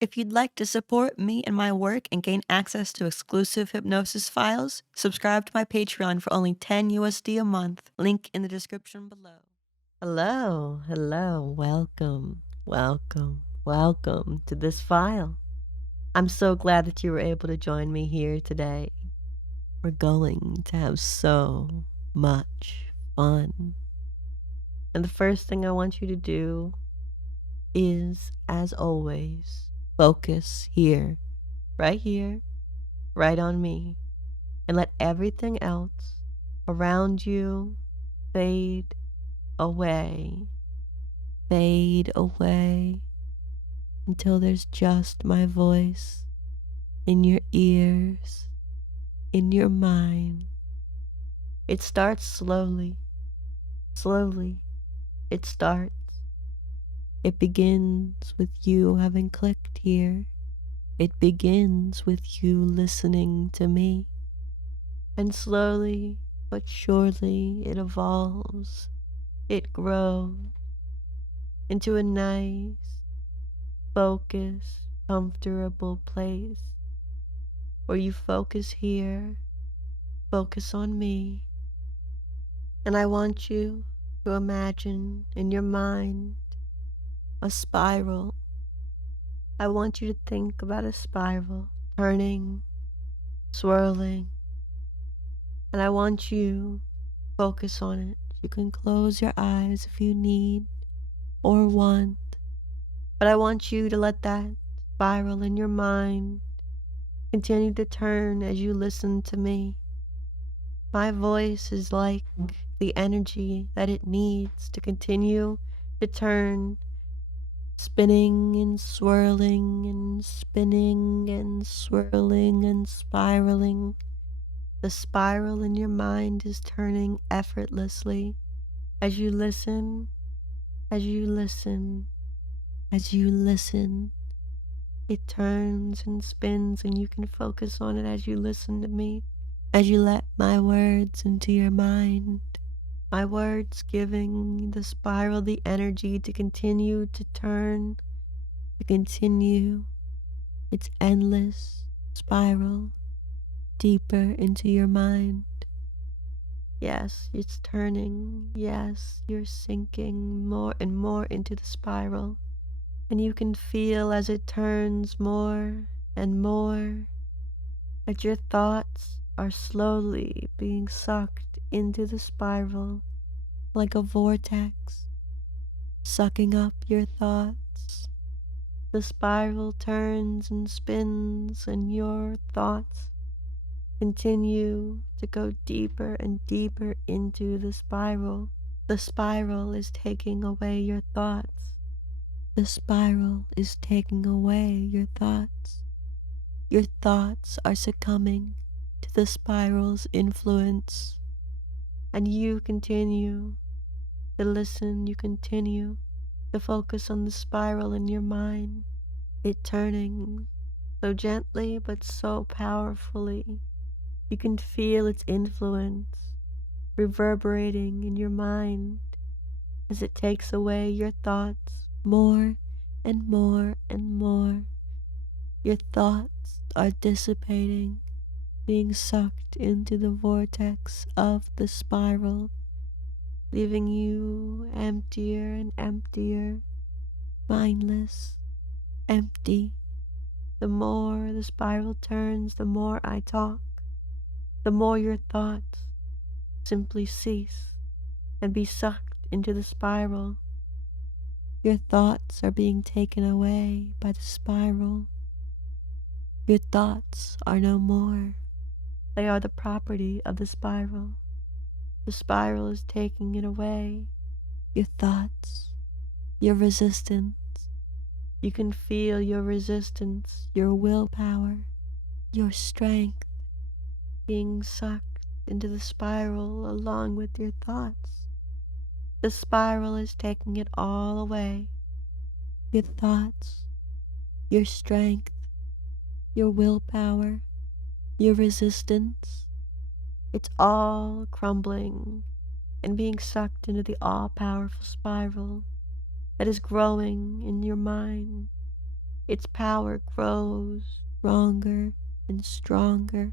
If you'd like to support me and my work and gain access to exclusive hypnosis files, subscribe to my Patreon for only $10 a month. Link in the description below. Hello, welcome to this file. I'm so glad that you were able to join me here today. We're going to have so much fun. And the first thing I want you to do is, as always, focus here, right on me, and let everything else around you fade away until there's just my voice in your ears, in your mind. It starts slowly. It starts. It begins with you having clicked here. It begins with you listening to me. And slowly but surely it evolves. It grows into a nice, focused, comfortable place where you focus here, focus on me, and I want you to imagine in your mind a spiral. I want you to think about a spiral turning, swirling, and I want you to focus on it. You can close your eyes if you need or want, but I want you to let that spiral in your mind continue to turn as you listen to me. My voice is like the energy that it needs to continue to turn, spinning and swirling and spinning and swirling and spiraling. The spiral in your mind is turning effortlessly as you listen, as you listen, as you listen. It turns and spins, and you can focus on it as you listen to me, as you let my words into your mind. My words giving the spiral the energy to continue to turn, to continue its endless spiral deeper into your mind. Yes, it's turning. Yes, you're sinking more and more into the spiral. And you can feel as it turns more and more that your thoughts are slowly being sucked into the spiral like a vortex, sucking up your thoughts. The spiral turns and spins, and your thoughts continue to go deeper and deeper into the spiral. The spiral is taking away your thoughts. The spiral is taking away your thoughts. Your thoughts are succumbing to the spiral's influence. And you continue to listen, you continue to focus on the spiral in your mind. It turning so gently but so powerfully. You can feel its influence reverberating in your mind as it takes away your thoughts more and more and more. Your thoughts are dissipating, being sucked into the vortex of the spiral, leaving you emptier and emptier, mindless, empty. The more the spiral turns, the more I talk, the more your thoughts simply cease and be sucked into the spiral. Your thoughts are being taken away by the spiral. Your thoughts are no more. They are the property of the spiral. The spiral is taking it away. Your thoughts, your resistance. You can feel your resistance, your willpower, your strength being sucked into the spiral along with your thoughts. The spiral is taking it all away. Your thoughts, your strength, your willpower, your resistance. It's all crumbling and being sucked into the all-powerful spiral that is growing in your mind. Its power grows stronger and stronger.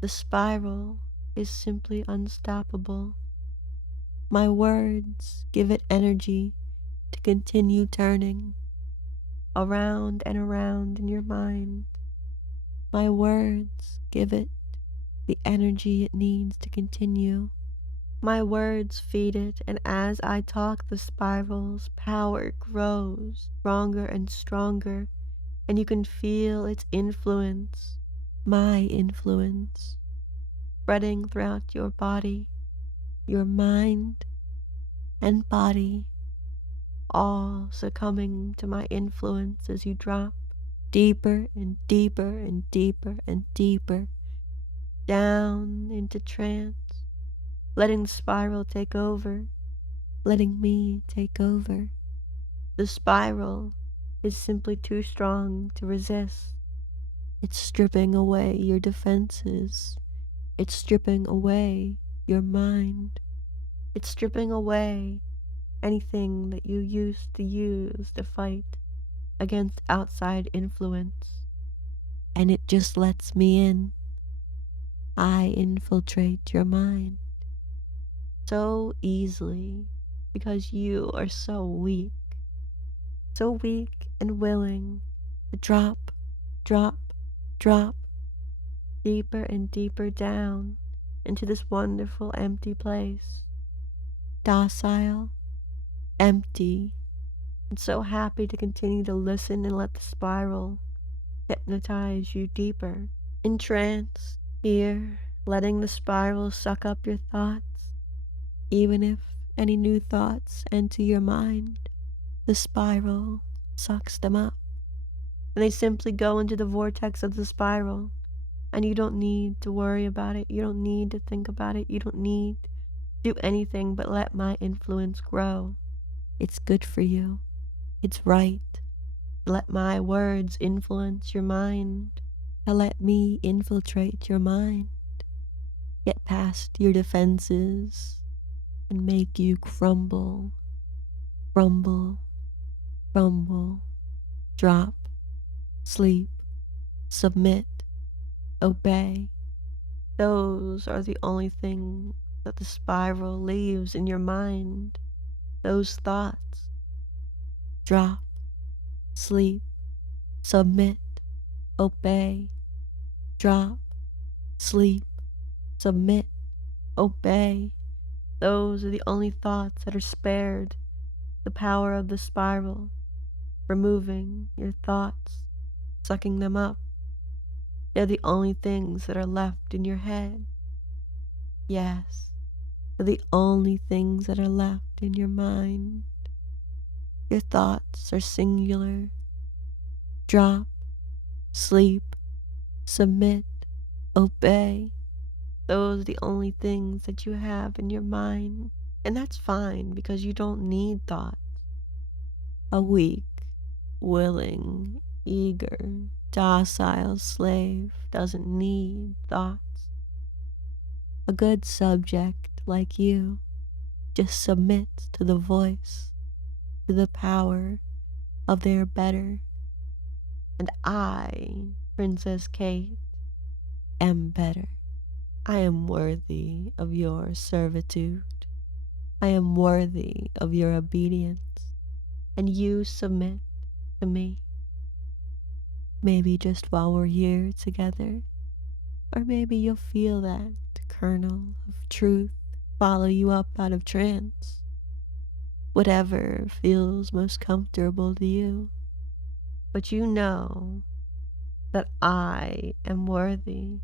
The spiral is simply unstoppable. My words give it energy to continue turning around and around in your mind. My words give it the energy it needs to continue. My words feed it, and as I talk, the spiral's power grows stronger and stronger, and you can feel its influence, my influence, spreading throughout your body, your mind, and body, all succumbing to my influence as you drop deeper and deeper and deeper and deeper down into trance, letting the spiral take over, letting me take over. The spiral is simply too strong to resist. It's stripping away your defenses. It's stripping away your mind. It's stripping away anything that you used to use to fight against outside influence. And it just lets me in. I infiltrate your mind so easily because you are so weak and willing to drop, drop, drop deeper and deeper down into this wonderful empty place. Docile, empty, and so happy to continue to listen and let the spiral hypnotize you deeper. Entranced here, letting the spiral suck up your thoughts. Even if any new thoughts enter your mind, the spiral sucks them up. And they simply go into the vortex of the spiral. And you don't need to worry about it. You don't need to think about it. You don't need to do anything but let my influence grow. It's good for you. It's right. Let my words influence your mind. To let me infiltrate your mind. Get past your defenses and make you crumble, crumble, crumble, drop, sleep, submit, obey. Those are the only things that the spiral leaves in your mind. Those thoughts. Drop, sleep, submit, obey. Drop, sleep, submit, obey. Those are the only thoughts that are spared. The power of the spiral, removing your thoughts, sucking them up. They're the only things that are left in your head. Yes, they're the only things that are left in your mind. Your thoughts are singular. Drop, sleep, submit, obey. Those are the only things that you have in your mind. And that's fine because you don't need thoughts. A weak, willing, eager, docile slave doesn't need thoughts. A good subject like you just submits to the voice, to the power of their better. And I, Princess Kate, am better. I am worthy of your servitude. I am worthy of your obedience. And you submit to me. Maybe just while we're here together, or maybe you'll feel that kernel of truth follow you up out of trance. Whatever feels most comfortable to you. But you know that I am worthy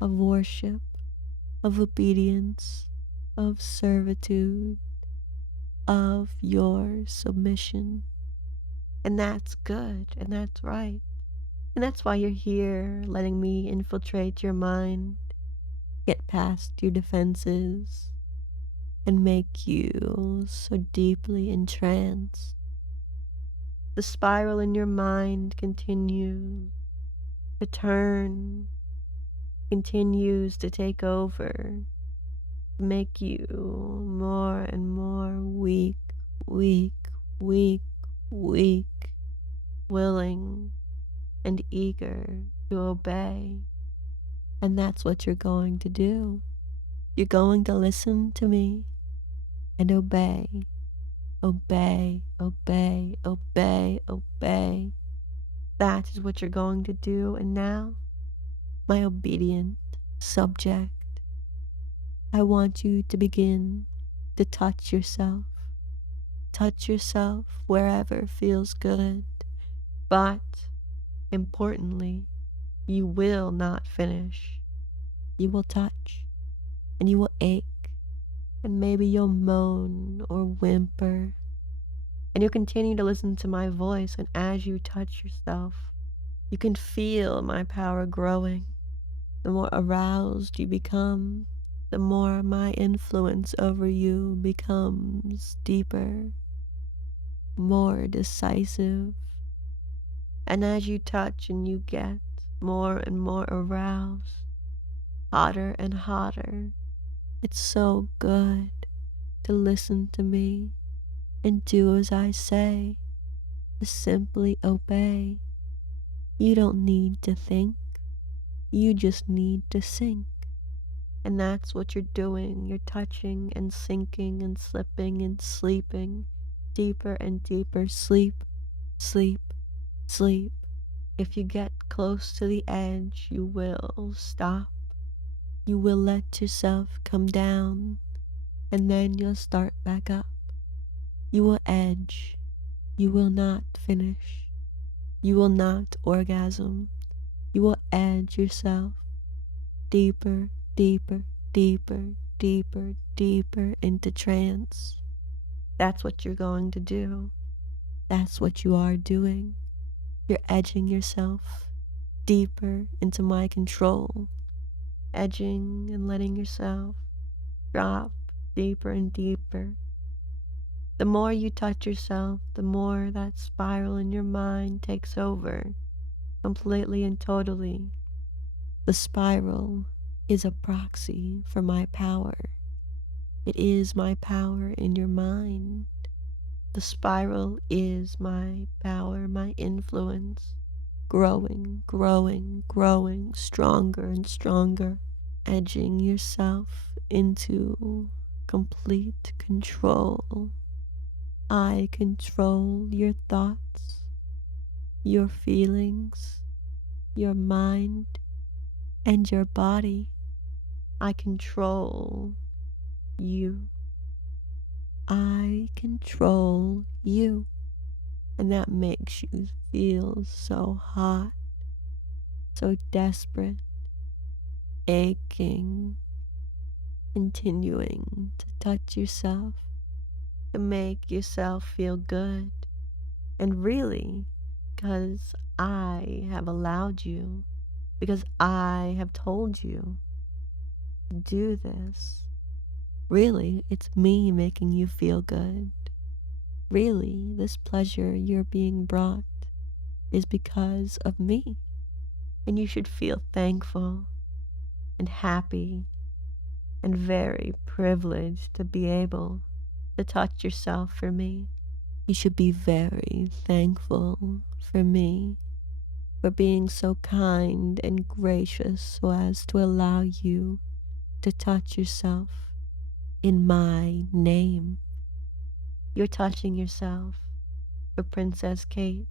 of worship, of obedience, of servitude, of your submission. And that's good, and that's right. And that's why you're here, letting me infiltrate your mind, get past your defenses, and make you so deeply entranced. The spiral in your mind continues to turn, continues to take over, make you more and more weak, weak, weak, weak, willing and eager to obey. And that's what you're going to do. You're going to listen to me and obey, obey, obey, obey, obey. That is what you're going to do. And now, my obedient subject, I want you to begin to touch yourself. Touch yourself wherever feels good. But, importantly, you will not finish. You will touch, and you will ache, and maybe you'll moan or whimper. And you'll continue to listen to my voice, and as you touch yourself, you can feel my power growing. The more aroused you become, the more my influence over you becomes deeper, more decisive. And as you touch and you get more and more aroused, hotter and hotter, it's so good to listen to me and do as I say, to simply obey. You don't need to think, you just need to sink. And that's what you're doing. You're touching and sinking and slipping and sleeping deeper and deeper. Sleep, sleep, sleep. If you get close to the edge, you will stop. You will let yourself come down, and then you'll start back up. You will edge. You will not finish. You will not orgasm. You will edge yourself deeper, deeper, deeper, deeper, deeper into trance. That's what you're going to do. That's what you are doing. You're edging yourself deeper into my control, edging and letting yourself drop deeper and deeper. The more you touch yourself, the more that spiral in your mind takes over, completely and totally. The spiral is a proxy for my power. It is my power in your mind. The spiral is my power, my influence, growing, growing, growing, stronger and stronger, edging yourself into complete control. I control your thoughts, your feelings, your mind, and your body. I control you. I control you. And that makes you feel so hot, so desperate, aching, continuing to touch yourself, to make yourself feel good. And really, because I have allowed you, because I have told you to do this. Really, it's me making you feel good. Really, this pleasure you're being brought is because of me. And you should feel thankful and happy and very privileged to be able to touch yourself for me. You should be very thankful for me, for being so kind and gracious so as to allow you to touch yourself in my name. You're touching yourself for Princess Kate.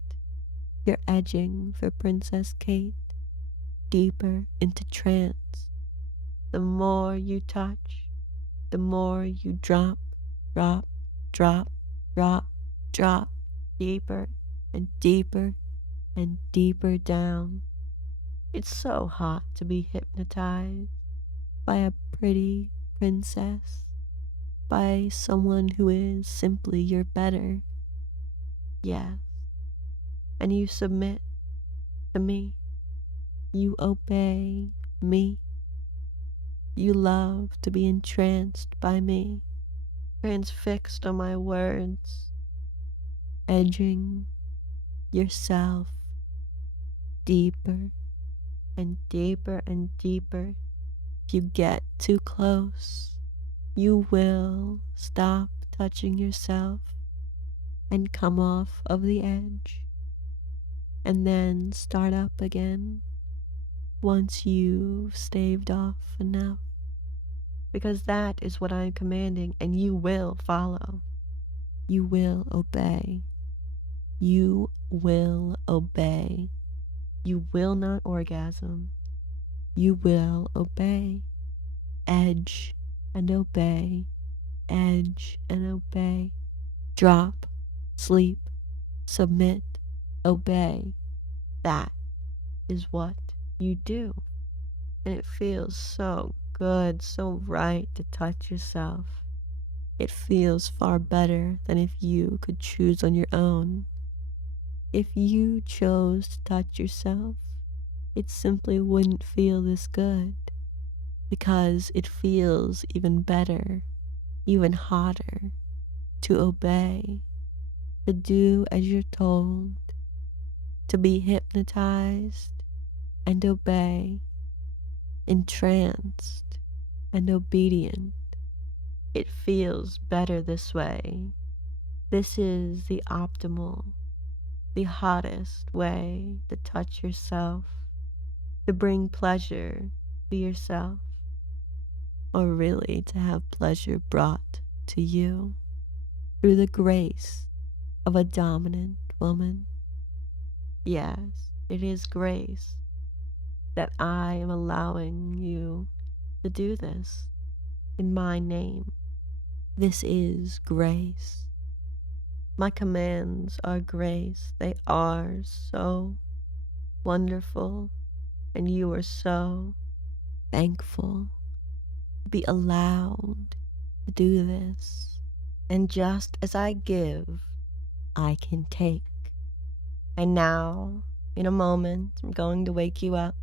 You're edging for Princess Kate deeper into trance. The more you touch, the more you drop, drop, drop, drop, drop, deeper and deeper and deeper down. It's so hot to be hypnotized by a pretty princess, by someone who is simply your better. Yes. And you submit to me. You obey me. You love to be entranced by me, transfixed on my words, edging yourself deeper and deeper and deeper. If you get too close, you will stop touching yourself and come off of the edge. and then start up again once you've staved off enough. Because that is what I'm commanding, and you will follow. You will obey. You will obey. You will not orgasm. You will obey. Edge and obey. Edge and obey. Drop. Sleep. Submit. Obey. That is what you do. And it feels so good, so right to touch yourself. It feels far better than if you could choose on your own. If you chose to touch yourself, it simply wouldn't feel this good, because it feels even better, even hotter, to obey, to do as you're told, to be hypnotized and obey, entranced and obedient. It feels better this way. This is the optimal, the hottest way to touch yourself, to bring pleasure to yourself, or really to have pleasure brought to you through the grace of a dominant woman. Yes, it is grace that I am allowing you to do this in my name. This is grace. My commands are grace. They are so wonderful, and you are so thankful to be allowed to do this. And just as I give, I can take. And now, in a moment, I'm going to wake you up,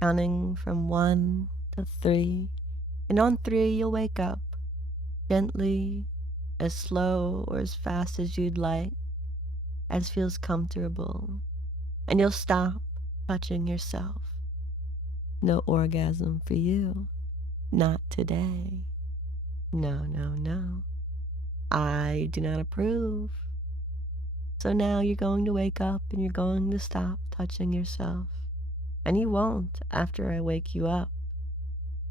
counting from 1 to 3. And on 3, you'll wake up gently, as slow or as fast as you'd like, as feels comfortable. And you'll stop touching yourself. No orgasm for you. Not today. No, no, no. I do not approve. So now you're going to wake up and you're going to stop touching yourself. And you won't after I wake you up.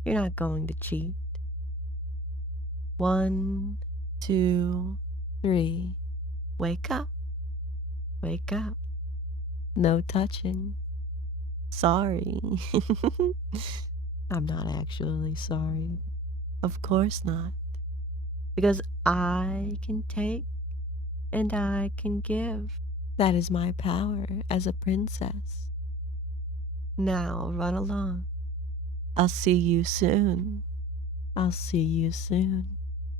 You're not going to cheat. 1, 2, 3. Wake up. Wake up. No touching. Sorry. I'm not actually sorry. Of course not. Because I can take and I can give. That is my power as a princess. Now run along. I'll see you soon. I'll see you soon.